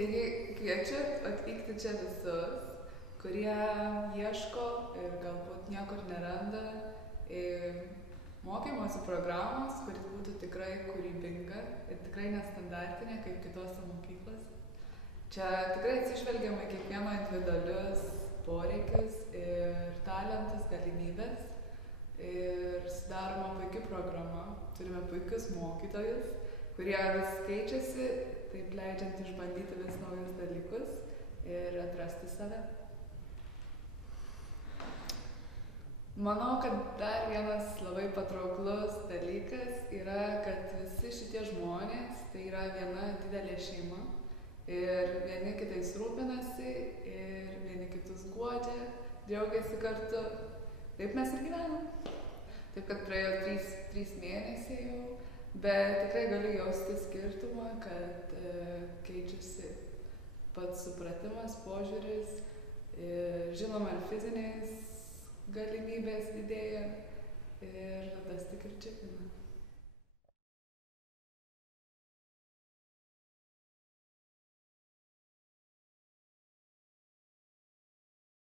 Taigi kviečiu atvykti čia visus, kurie ieško ir galbūt niekur neranda mokymosi programos, kuris būtų tikrai kūrybinga ir tikrai nestandartinė kaip kitose mokyklose. Čia tikrai atsižvelgiama į kiekvieno individualius poreikius ir talentus, galimybės. Ir sudaroma puikia programa, turime puikius mokytojus, kurie vis keičiasi, taip leidžiant išbandyti vis naujus dalykus ir atrasti save. Manau, kad dar vienas labai patrauklus dalykas yra, kad visi šitie žmonės, tai yra viena didelė šeima ir vieni kitais rūpinasi ir vieni kitus guodžia, džiaugiasi kartu. Taip mes ir gyvenam. Taip, kad praėjo 3 mėnesiai jau, bet tikrai galiu jausti skirtumą, kad keičiasi pats supratimas, požiūris, žinoma ir fizinės galimybės didėja ir tas tik ir džiugina.